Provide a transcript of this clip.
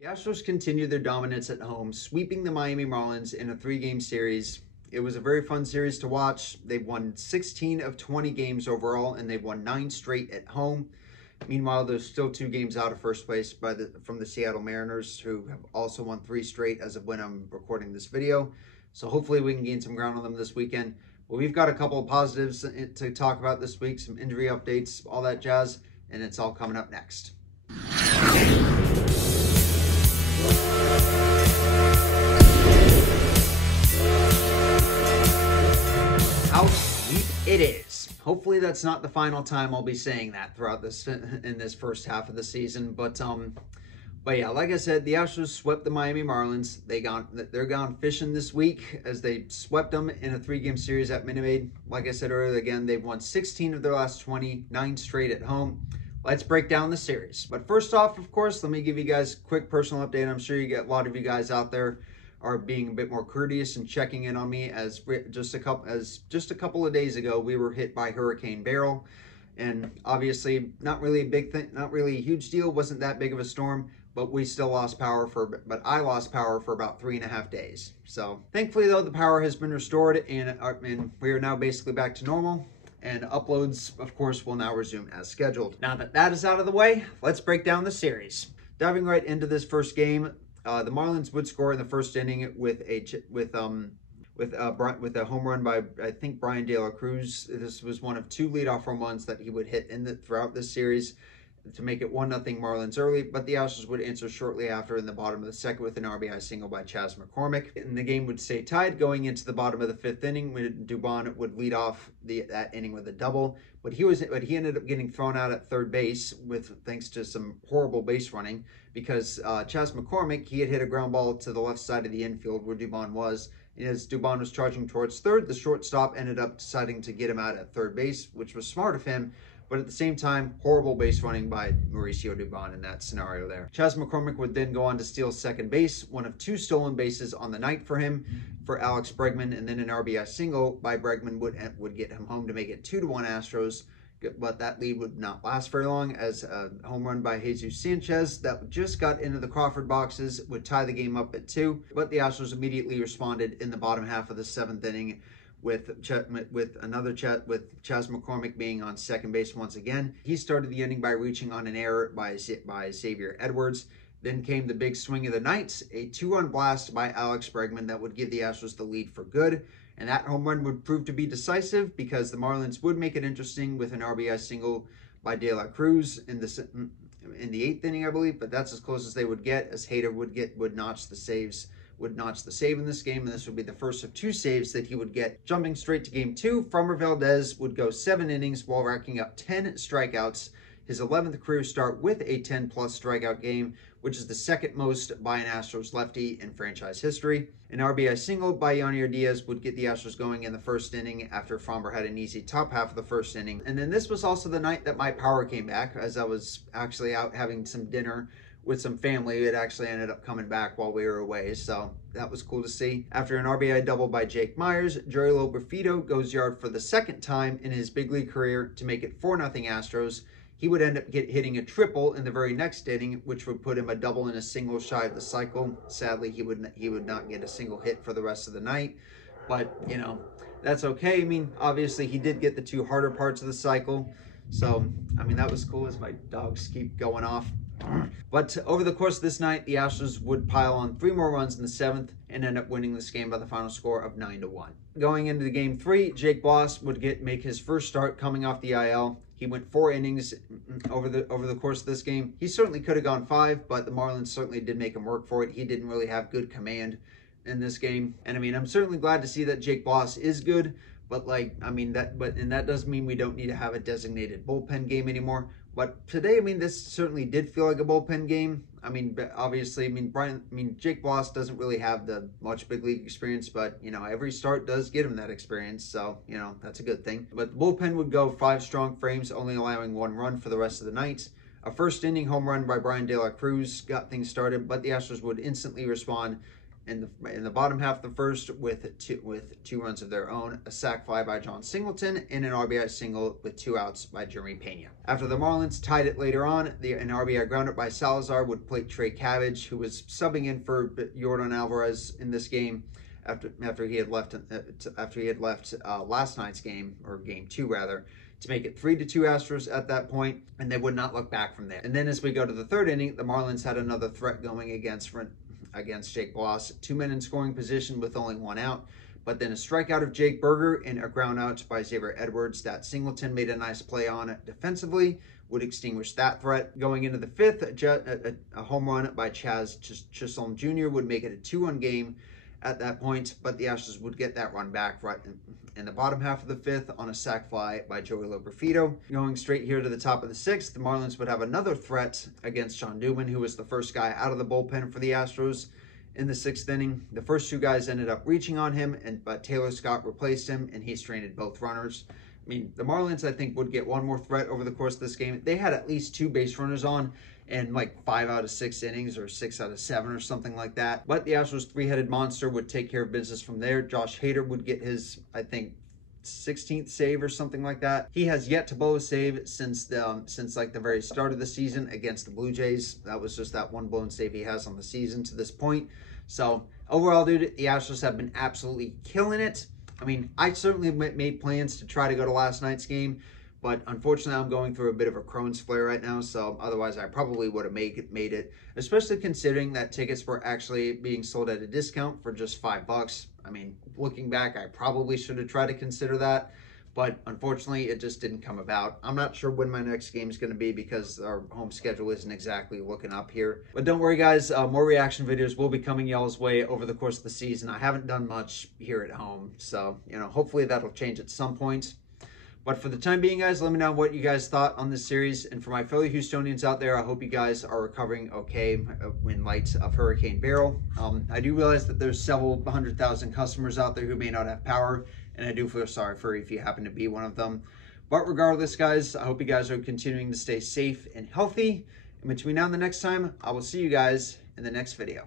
The Astros continued their dominance at home, sweeping the Miami Marlins in a 3-game series. It was a very fun series to watch. They've won 16 of 20 games overall, and they've won 9 straight at home. Meanwhile, there's still 2 games out of first place from the Seattle Mariners, who have also won 3 straight as of when I'm recording this video. So hopefully we can gain some ground on them this weekend. Well, we've got a couple of positives to talk about this week, some injury updates, all that jazz, and it's all coming up next. How sweet it is. Hopefully that's not the final time I'll be saying that throughout in this first half of the season. But yeah, like I said, the Astros swept the Miami Marlins. They're gone fishing this week as they swept them in a 3-game series at Minute Maid. Like I said earlier, again, they've won 16 of their last 20, 9 straight at home. Let's break down the series. But first off, of course, let me give you guys a quick personal update. I'm sure you get a lot of you guys out there are being a bit more courteous and checking in on me, as just a couple of days ago we were hit by Hurricane Beryl, and obviously not really a big thing, not really a huge deal, wasn't that big of a storm, but we still lost power but I lost power for about 3.5 days. So thankfully though, the power has been restored, and we are now basically back to normal. And uploads, of course, will now resume as scheduled. Now that that is out of the way, let's break down the series. Diving right into this first game, the Marlins would score in the first inning with a home run by, I think, Brian De La Cruz. This was one of 2 leadoff home runs that he would hit throughout this series to make it 1-0 Marlins early, but the Astros would answer shortly after in the bottom of the second with an RBI single by Chas McCormick. And the game would stay tied going into the bottom of the 5th inning, when Dubon would lead off that inning with a double. But he ended up getting thrown out at third base thanks to some horrible base running, because Chas McCormick, he had hit a ground ball to the left side of the infield where Dubon was. And as Dubon was charging towards third, the shortstop ended up deciding to get him out at third base, which was smart of him. But at the same time, horrible base running by Mauricio Dubon in that scenario there. Chas McCormick would then go on to steal second base, one of 2 stolen bases on the night for him, for Alex Bregman, and then an RBI single by Bregman would get him home to make it 2-1 Astros. But that lead would not last very long, as a home run by Jesus Sanchez that just got into the Crawford boxes would tie the game up at 2. But the Astros immediately responded in the bottom half of the 7th inning, with Chas McCormick being on second base once again. He started the inning by reaching on an error by Xavier Edwards. Then came the big swing of the night, a 2-run blast by Alex Bregman that would give the Astros the lead for good. And that home run would prove to be decisive, because the Marlins would make it interesting with an RBI single by De La Cruz in the 8th inning, I believe. But that's as close as they would get, as Hader would notch the save in this game, and this would be the first of 2 saves that he would get. Jumping straight to game 2, Framber Valdez would go 7 innings while racking up 10 strikeouts, his 11th career start with a 10-plus strikeout game, which is the 2nd most by an Astros lefty in franchise history. An RBI single by Yonier Diaz would get the Astros going in the 1st inning after Framber had an easy top half of the 1st inning. And then this was also the night that my power came back, as I was actually out having some dinner with some family. It actually ended up coming back while we were away, so that was cool to see. After an RBI double by Jake Myers, Jerry Loberfito goes yard for the 2nd time in his big league career to make it 4-0 Astros. He would end up hitting a triple in the very next inning, which would put him a double and a single shy of the cycle. Sadly, he would not get a single hit for the rest of the night, but you know, that's okay. I mean, obviously he did get the 2 harder parts of the cycle, so I mean, that was cool, as my dogs keep going off. But over the course of this night, the Astros would pile on 3 more runs in the 7th and end up winning this game by the final score of 9-1. Going into the game 3, Jake Bloss would make his first start coming off the IL. He went 4 innings over the course of this game. He certainly could have gone 5, but the Marlins certainly did make him work for it. He didn't really have good command in this game. And I mean, I'm certainly glad to see that Jake Bloss is good, but that doesn't mean we don't need to have a designated bullpen game anymore. But today, I mean, this certainly did feel like a bullpen game. I mean, obviously, Jake Bloss doesn't really have the much big league experience, but, you know, every start does get him that experience. So, you know, that's a good thing. But the bullpen would go 5 strong frames, only allowing 1 run for the rest of the night. A 1st inning home run by Brian De La Cruz got things started, but the Astros would instantly respond in the bottom half of the first with two runs of their own, a sac fly by John Singleton, and an RBI single with 2 outs by Jeremy Pena. After the Marlins tied it later on, an RBI grounder by Salazar would plate Trey Cabbage, who was subbing in for Yordan Alvarez in this game after he had left last night's game, or game 2 rather, to make it 3-2 Astros at that point, and they would not look back from there. And then as we go to the third inning, the Marlins had another threat going against Jake Bloss. 2 men in scoring position with only 1 out, but then a strikeout of Jake Berger and a ground out by Xavier Edwards that Singleton made a nice play on defensively would extinguish that threat. Going into the fifth, a home run by Chaz Chisholm Jr. would make it a 2-1 game at that point, but the Astros would get that run back right in the bottom half of the fifth on a sac fly by Joey Loperfido. Going straight here to the top of the sixth, the Marlins would have another threat against Sean Newman, who was the first guy out of the bullpen for the Astros in the 6th inning. The first 2 guys ended up reaching on him, but Taylor Scott replaced him, and he stranded both runners. I mean, the Marlins, I think, would get one more threat over the course of this game. They had at least 2 base runners on in like 5 out of 6 innings, or 6 out of 7 or something like that. But the Astros' 3-headed monster would take care of business from there. Josh Hader would get his, I think, 16th save or something like that. He has yet to blow a save since like the very start of the season against the Blue Jays. That was just that one blown save he has on the season to this point. So overall, dude, the Astros have been absolutely killing it. I mean, I certainly made plans to try to go to last night's game, but unfortunately, I'm going through a bit of a Crohn's flare right now, so otherwise I probably would have made it, especially considering that tickets were actually being sold at a discount for just $5. I mean, looking back, I probably should have tried to consider that, but unfortunately, it just didn't come about. I'm not sure when my next game is going to be because our home schedule isn't exactly looking up here. But don't worry, guys, more reaction videos will be coming y'all's way over the course of the season. I haven't done much here at home, so, hopefully that'll change at some point. But for the time being, guys, let me know what you guys thought on this series. And for my fellow Houstonians out there, I hope you guys are recovering okay in light of Hurricane Beryl. I do realize that there's several 100,000 customers out there who may not have power, and I do feel sorry for you if you happen to be one of them. But regardless, guys, I hope you guys are continuing to stay safe and healthy. And between now and the next time, I will see you guys in the next video.